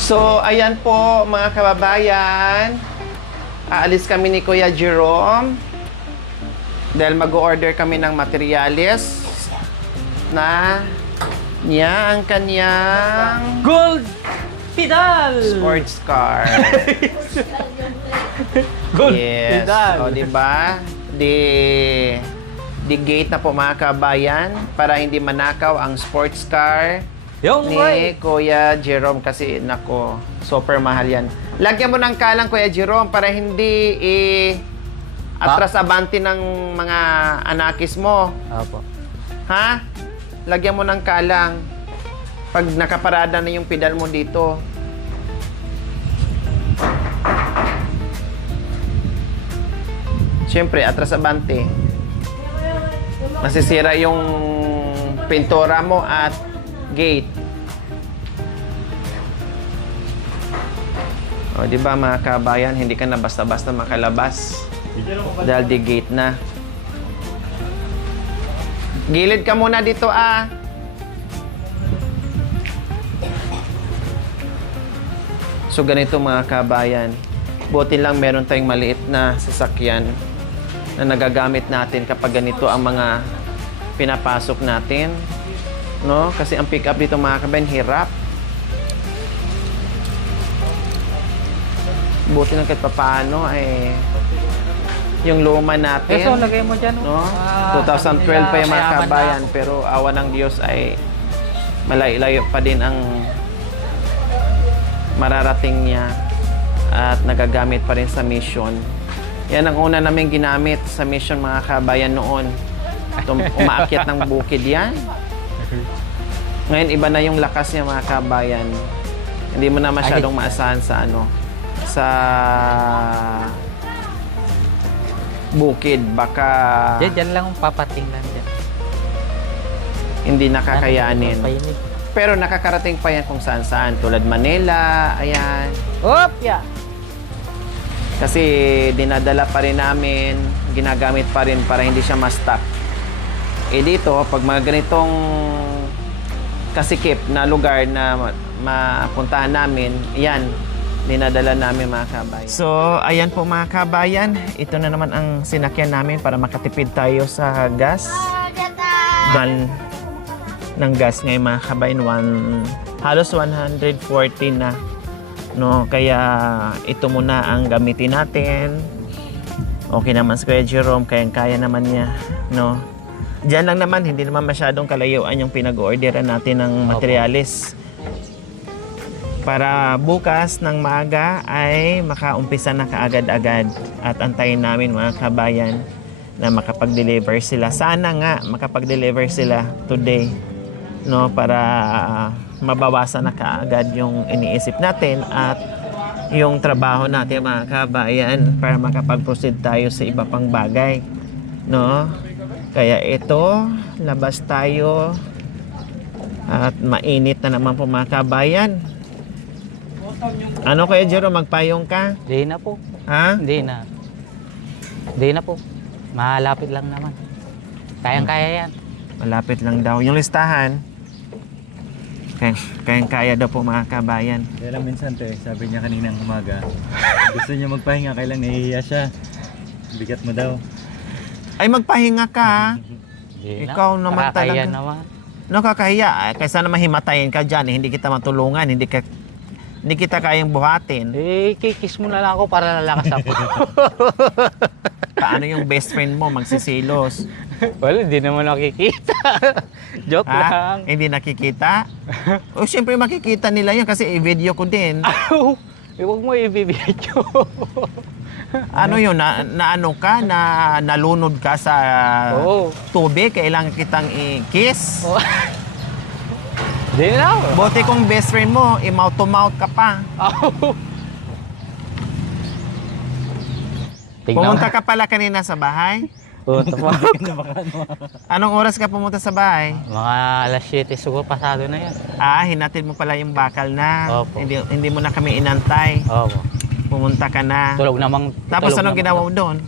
So, ayan po mga kababayan. Aalis kami ni Kuya Jerome dahil mag-order kami ng materyales na niya ang kanyang Gold pedal! sports car. Gold Yes. pedal! O, diba? Di gate na po mga kabayan para hindi manakaw ang sports car Yung ni right! Kuya Jerome kasi nako, super mahal yan. Lagyan mo ng kalang Kuya Jerome para hindi atras abante ng mga anakis mo. Opo. Ha? Lagyan mo ng kalang pag nakaparada na yung pedal mo dito. Siyempre, atras abante. Masisira yung pintura mo at gate. O, di ba mga kabayan, hindi ka na basta-basta makalabas dahil di gate na. Gilid ka muna dito, ah. So, ganito mga kabayan. Buti lang meron tayong maliit na sasakyan na nagagamit natin kapag ganito ang mga pinapasok natin. No? Kasi ang pick-up dito mga kabayan, hirap. Buti lang kahit papaano ay yung luma natin. Eso, lagay mo dyan. No? 2012 pa yung mga kabayan, pero awa ng Diyos ay malayo pa din ang mararating niya at nagagamit pa rin sa mission. Yan ang una namin ginamit sa mission mga kabayan noon. Umaakyat ng bukid yan. Ngayon iba na yung lakas niya mga kabayan. Hindi mo na masyadong maasahan sa sa bukid. Baka Diyan lang ang papatingnan dyan. hindi nakakayanin. Payinig. Pero nakakarating pa yan kung saan-saan. Tulad Manila, ayan. Op! Yeah! Kasi dinadala pa rin namin, ginagamit pa rin para hindi siya ma-stuck. Eh dito, pag mga ganitong kasikip na lugar na mapuntahan namin, yan, dinadala namin mga kabayan. So, ayan po mga kabayan. Ito na naman ang sinakyan namin para makatipid tayo sa gas. Dan ng gas ngayon mga kabayan, halos 140 na. No, kaya ito muna ang gamitin natin. Okay naman si Kuya Jerome, kaya naman niya, no. Diyan lang naman, hindi naman masyadong kalayuan yung pinag-orderan natin ng materyales. Para bukas ng maaga ay makaumpisa na kaagad-agad at antayin namin mga kabayan na makapag-deliver sila. Sana nga makapag-deliver sila today, no, para mabawasan na kaagad yung iniisip natin at yung trabaho natin mga kabayan para makapag-proceed tayo sa iba pang bagay, no? Kaya ito, labas tayo at mainit na naman po mga kabayan. Ano Kuya Jerome, magpayong ka? Hindi na po. Ha? Hindi na. Hindi na po. Malapit lang naman. Kayang-kaya yan. Malapit lang daw. Yung listahan, kaya daw po mga kabayan. Kaya lang minsan sabi niya kaninang umaga, gusto niya magpahinga, kailang nahihiya siya. Bigat mo daw. Ay, magpahinga ka. Hindi na. Ikaw naman Nakakaya talaga. naman. Nakakahiya. Kaysa naman himatayin ka dyan, hindi kita matulungan, hindi kita kayang buhatin. Eh, kikis mo na lang ako para lalakas ako. Paano yung best friend mo magsisilos? Well, hindi naman nakikita. Joke lang. Hindi nakikita? O, siyempre makikita nila yun kasi i-video ko din. Huwag mo i-video. Ano yun? Ano ka? Nalunod ka sa Oo. tubig? Kailangan kitang i-kiss? Hindi na. Buti kung best friend mo, i-mouth to mouth ka pa. Pumunta ka pala kanina sa bahay? Oo, tama. Anong oras ka pumunta sa bahay? Mga alas 7 siguro pasado na yan. Hinatid mo pala yung bakal na. Opo. Hindi mo na kami inantay. Oo. Pumunta ka na. Tapos anong ginawa mo doon?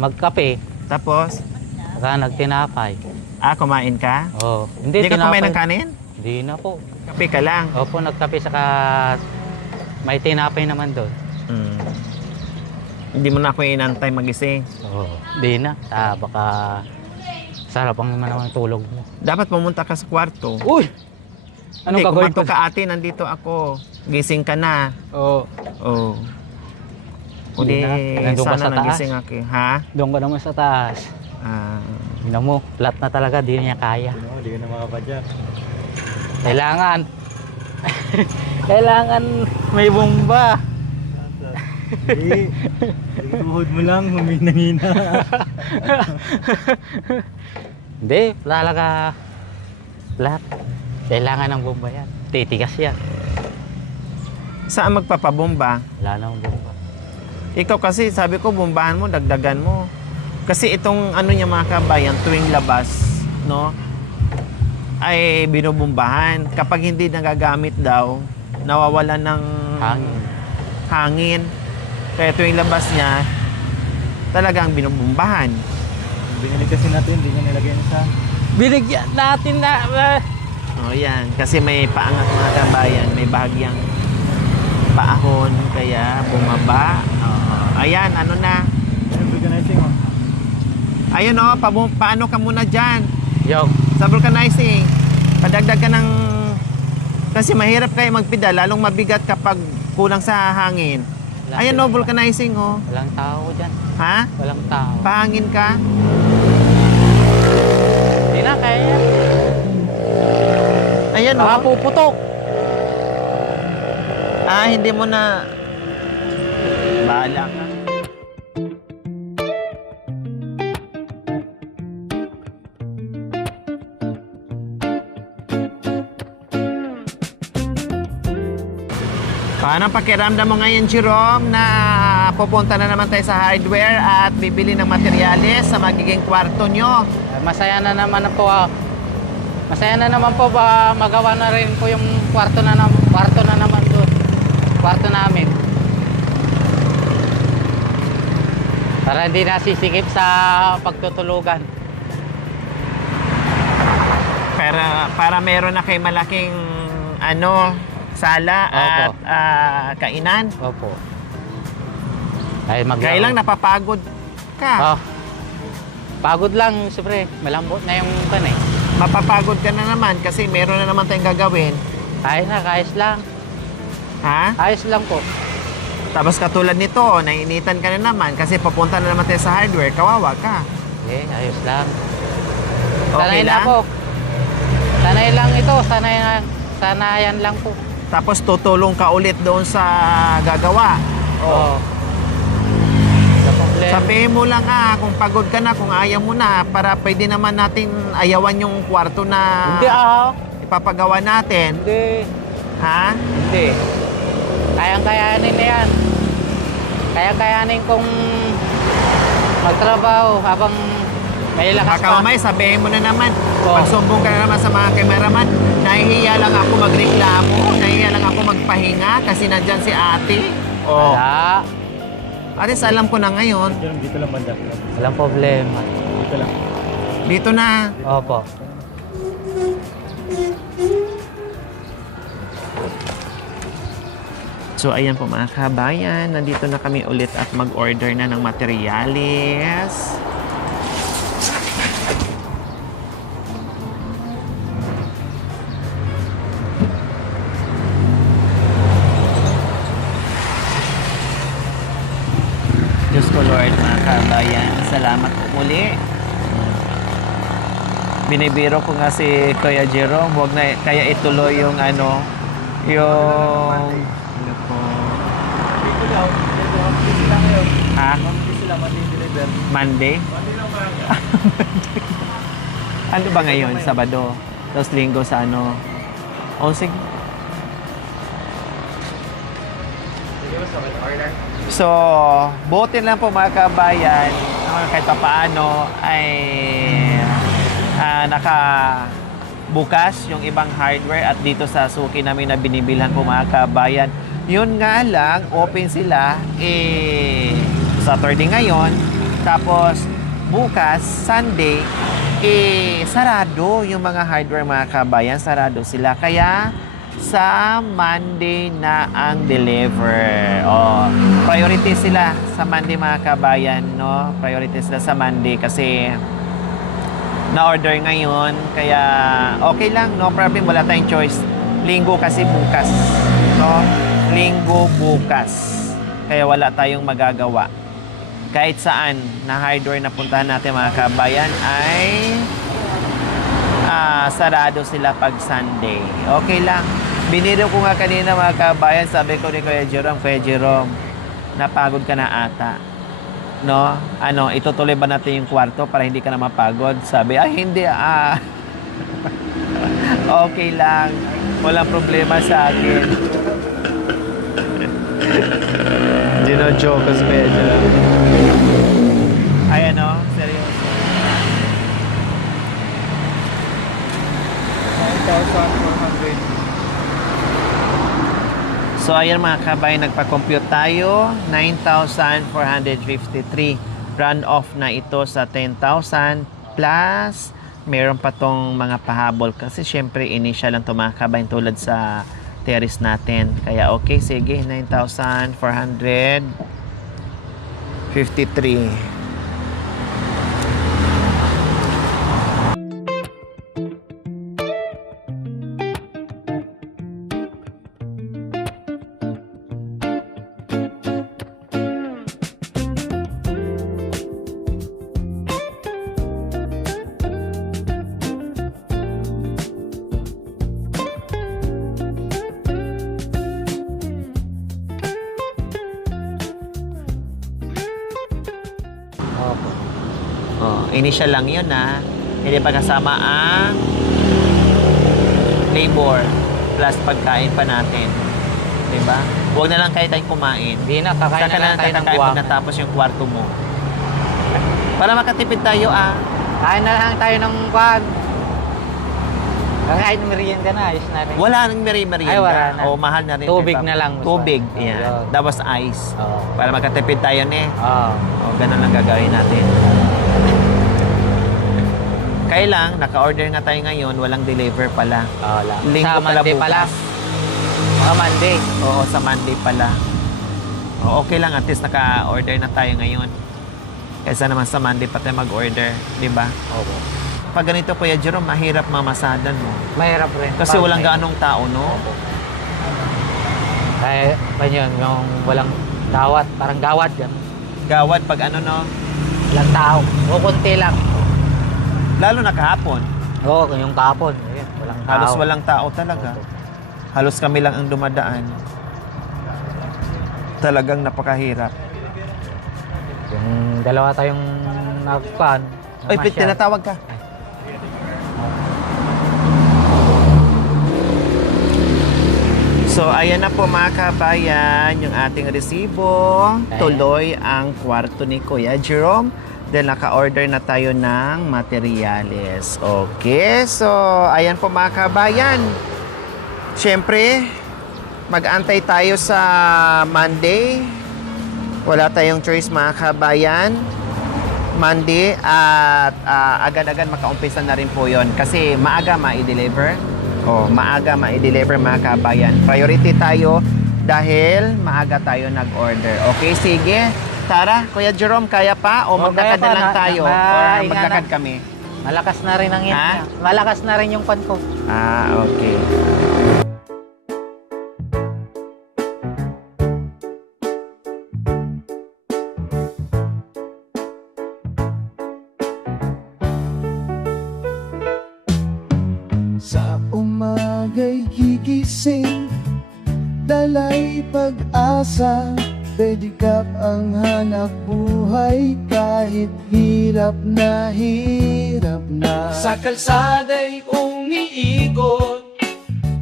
Magkape. Tapos? Saka nagtinapay. Kumain ka? Oo. Hindi ka kumain ng kanin? Hindi na po. Kape ka lang. Opo, nagkape saka May tinapay naman doon. Hindi mo na ako inantay magising. Oo. Di na. Baka sarap ang naman ang tulog mo. Dapat pumunta ka sa kwarto. Uy! Anong Hindi, gagawin ko? kumato ka ate, nandito ako. Gising ka na. Oo. Oh. Hindi Hindi, na. Nandun ka sana sa taas. nagising ako. Ha? Doon ka naman sa taas. Ah, Tingnan mo, flat na talaga. Di niya kaya. Hindi ka na makapadyak. Kailangan. Kailangan may bomba. Hindi. Tuhod mo lang, huminang-hina. Hindi, talaga flat. Kailangan ng bomba yan. Titigas yan. saan magpapabomba? Wala nang bomba. Ikaw kasi, sabi ko, bombahan mo, dagdagan mo. Kasi itong ano niya mga kabayan, tuwing labas, no, ay binubombahan. Kapag hindi nagagamit daw, nawawalan ng hangin. Kaya tuwing labas niya, talagang binubombahan. Binili kasi natin, hindi niya nilagay na sa... Binigyan natin na... O yan, kasi may paangat mga kabayan, may bahagyang paahon, kaya bumaba. Ayan, ano na. Ayun, vulcanizing oh. Ayun o, paano ka muna dyan? Yo. Sa vulcanizing, padagdag ka ng... Kasi mahirap kayo magpedal, lalong mabigat kapag kulang sa hangin. Ayan o, vulcanizing o. Walang tao dyan. Ha? Walang tao. Pahangin ka? Hindi na kaya. Ayan o. Baka puputok. Hindi mo na... Bahala ka. Paano pakiramdam mo ngayon, Jerome, na pupunta na naman tayo sa hardware at bibili ng materyales sa magiging kwarto nyo? Masaya na naman po. Masaya na naman po ba magawa na rin po yung kwarto na naman doon. Kwarto namin. Para hindi na sisikip sa pagtutulugan. Para meron na kayo malaking sala Opo. at kainan. Opo. Ay Kaya lang napapagod ka. Oh. Pagod lang, siyempre. Malambot na yung kanay. Mapapagod ka na naman kasi meron na naman tayong gagawin. Kayos lang. Ha? Ayos lang po. Tapos katulad nito, nainitan ka na naman kasi papunta na naman tayo sa hardware, kawawa ka. Okay, ayos lang. Okay Sanay lang? po. Sanay lang ito. Sanayan lang po. Tapos tutulong ka ulit doon sa gagawa. Oo. Sa problema. Sabihin mo lang kung pagod ka na, kung ayaw mo na, para pwede naman natin ayawan yung kwarto na Hindi ipapagawa natin. Hindi. Ha? Hindi. Kayang-kayanin na yan. Kayang-kayanin kong magtrabaho habang may lakas Baka pa. mamaya sabihin mo na naman, Oo. pagsumbong ka na naman sa mga cameraman, nahihiya lang ako magreklamo, nahihiya lang ako magpahinga kasi nandyan si ate. Wala. At least alam ko na ngayon, Dito lang banda. Walang problema. Dito lang. dito na. Opo. So ayan po mga kabayan, nandito na kami ulit at mag-order na ng materyales. Diyos ko Lord, mga kabayan, salamat po muli. Binibiro ko nga si Kuya Jerome, huwag na kaya ituloy yung yung ha? Monday? Ano ba ngayon? Sabado. Tapos linggo sa O sige. So, buti lang po mga kabayan, kahit pa paano ay nakabukas yung ibang hardware at dito sa suki namin na binibilhan po mga kabayan. Yun nga lang, open sila Saturday ngayon, tapos bukas, Sunday, sarado yung mga hardware mga kabayan, sarado sila. Kaya sa Monday na ang deliver. Oh, priority sila sa Monday mga kabayan, no? Priority sila sa Monday kasi na-order ngayon, kaya okay lang, no problem, wala tayong choice. Linggo kasi bukas, no? Linggo bukas. Kaya wala tayong magagawa. Kahit saan na hardware na puntahan natin mga kabayan ay sarado sila pag Sunday. Okay lang. Biniro ko nga kanina mga kabayan, sabi ko ni Kuya Jerome, napagod ka na ata. No? Ano, itutuloy ba natin yung kwarto para hindi ka na mapagod? Sabi, hindi okay lang. Walang problema sa akin. Gino-joke ko si Kuya Jerome. Ay ano, seryoso. 9,400. So ayan mga kabayan, nagpa-compute tayo, 9,453. Run off na ito sa 10,000 plus meron pa tong mga pahabol kasi syempre initial lang ito mga kabayan tulad sa terrace natin. Kaya okay, sige, 9,453. Opo. Oh, initial lang yun hindi pa kasama ang labor plus pagkain pa natin. Diba? Huwag na lang kayo tayong kumain. Hindi na, kakain Saka na lang tayo ng kakain buwang. pag natapos yung kwarto mo. Para makatipid tayo Kain na lang tayo ng kwan. Kakain merienda na, ayos na rin. Wala nang merienda. Ay, wala na. O mahal na rin. Tubig na lang. Tubig. Oh, Yan. yun. Tapos ice. Oo. Para makatipid tayo Oo. O, ganun lang gagawin natin. Kaya lang, naka-order nga tayo ngayon, walang deliver pala. Linggo Sa pala Monday bukas. pala. Mga Monday. Oo, sa Monday pala. O, okay lang, at least naka-order na tayo ngayon. Kaysa naman sa Monday pa tayo mag-order, di ba? Opo. Pag ganito, Kuya Jerome, mahirap mamasadan mo. Mahirap rin. Kasi Pag walang may- gaanong tao, no? Opo. Kaya pa yun, yung walang gawat, parang gawat yan. Gawad pag ano, no? Walang tao. O kunti lang. Lalo na kahapon. Oo, yung kapon. Ayun, walang tao. Halos walang tao talaga. Halos kami lang ang dumadaan. Talagang napakahirap. Yung dalawa tayong nagpan. Oy, Pete, tinatawag ka. So, ayan na po mga kabayan, yung ating resibo. Tuloy ang kwarto ni Kuya Jerome. Dahil naka-order na tayo ng materyales. Okay, so ayan po mga kabayan. Siyempre, mag-antay tayo sa Monday. Wala tayong choice mga kabayan. Monday at agad-agad makaumpisa na rin po yon kasi maaga ma-deliver. Maaga ma-deliver mga kabayan. Priority tayo dahil maaga tayo nag-order. Okay, sige. Tara, Kuya Jerome, kaya pa? O maglakad na lang tayo? Or maglakad kami? Malakas na rin ang yan. Ha? Malakas na rin yung pan ko. Okay. Sa umaga'y gigising, dalay pag-asa, pedicab ang hanap buhay kahit hirap na hirap na. Sa kalsada'y umiikot,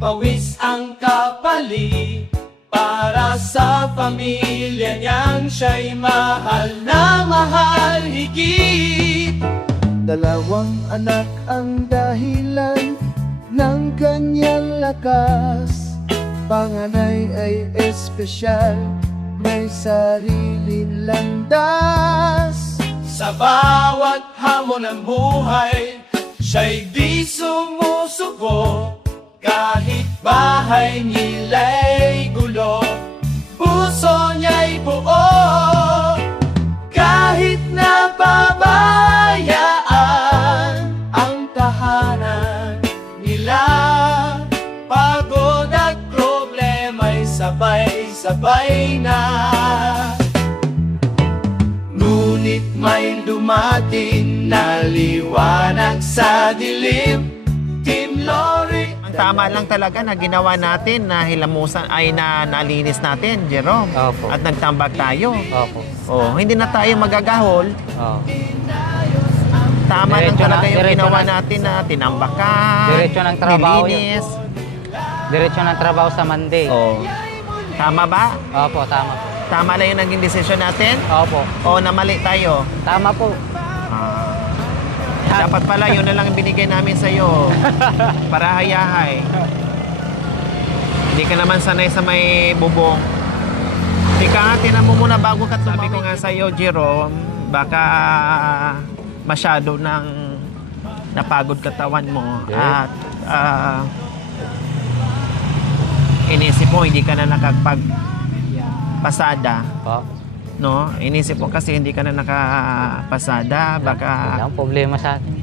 pawis ang kapali, para sa pamilya niyang siya'y mahal na mahal higit. Dalawang anak ang dahilan ng kanyang lakas. Panganay ay espesyal, may sariling landas. Sa bawat hamon ng buhay, siya'y di sumusuko, kahit bahay nila'y gulo, puso niya'y buo. Kahit na pabayaan ang tahanan nila, pagod at problema'y sabay-sabay na. Ngunit may dumating na liwanag sa dilim. Team Lori. Ang tama lang talaga na ginawa natin na hilamusan ay na nalinis natin, Jerome. Opo. At nagtambak tayo. Opo. Oh, hindi na tayo magagahol. Oo. Tama lang Diretso talaga na- yung diretso ginawa na- natin na tinambakan, Diretso ng trabaho yun. nilinis. Diretso ng trabaho sa Monday. Oh. Tama ba? Opo, tama po. Tama lang yung naging desisyon natin? Opo. O namali tayo? Tama po. Dapat pala yun na lang ang binigay namin sa'yo. Para hayahay. Hindi ka naman sanay sa may bubong. Tika nga, tinan mo muna bago ka tumawid. Sabi ko nga sa'yo, Jerome, baka masyado nang napagod katawan mo. Yeah. At inisip mo, hindi ka na nakapagpasada. Po. No? Inisip mo kasi hindi ka na nakapasada. Baka... Walang problema sa akin.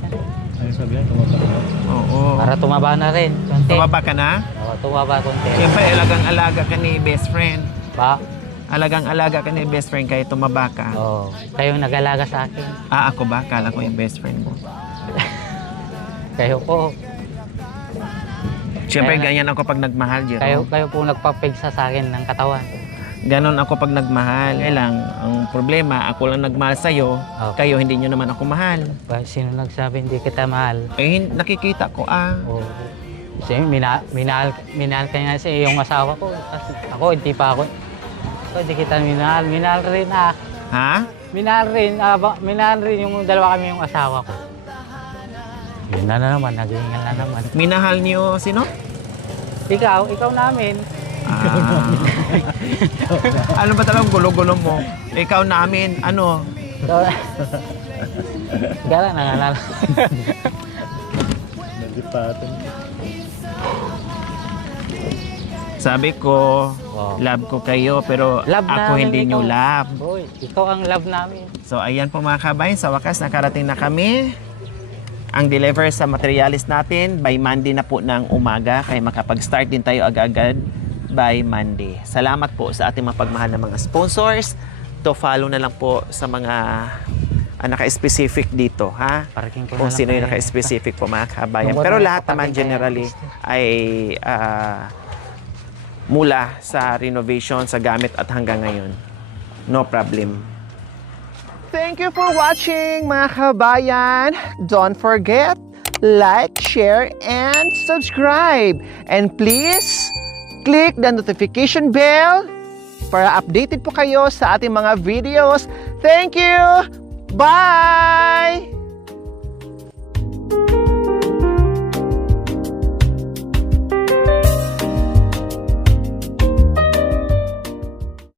Ano sabi yan? Tumaba ka ba? Oo. Para tumaba na rin. Konti. Tumaba ka na? Oo, tumaba konti. Siyempre, alagang-alaga ka ni best friend. Pa. Alagang-alaga ka ni best friend kaya tumaba ka. Oo. Kayong nag-alaga sa akin. Ah, ako ba? Kala ko yung best friend mo. Kayo po. Siyempre, Kaya na- ganyan ako pag nagmahal, Jero. Kayo po nagpapigsa sa akin ng katawan. Ganon ako pag nagmahal. Kaya lang, ang problema, ako lang nagmahal sa'yo. Okay. Kayo, hindi nyo naman ako mahal. Sino nagsabi hindi kita mahal? Eh, nakikita ko, Oo. Kasi minahal ka nga sa iyong asawa ko. Kasi ako, hindi pa ako. So, hindi kita minahal. Minahal rin Ha? Minahal rin yung dalawa kami yung asawa ko. Yun na naman, naghingal na naman. Minahal niyo sino? Ikaw namin. Ah. Ano ba talagang gulo-gulo mo? Ikaw namin, ano? So, Gala, nangalala. Nagipatan. Sabi ko, Wow. love ko kayo, pero Love ako namin hindi nyo ikaw. love. Boy, ikaw ang love namin. So, ayan po mga kabayan, sa wakas nakarating na kami. Ang deliver sa materialis natin by Monday na po ng umaga, kaya makapag-start din tayo agad-agad by Monday. Salamat po sa ating mapagmahal na mga sponsors. To follow na lang po sa mga naka-specific dito, ha? Parking ko Kung na lang sino yung kayo. naka-specific po mga kabayan. Yung Pero wala lahat naman nakapagpapin generally ay mula sa renovation, sa gamit at hanggang ngayon. No problem. Thank you for watching mga kabayan. Don't forget, like, share, and subscribe. And please, click the notification bell para updated po kayo sa ating mga videos. Thank you! Bye!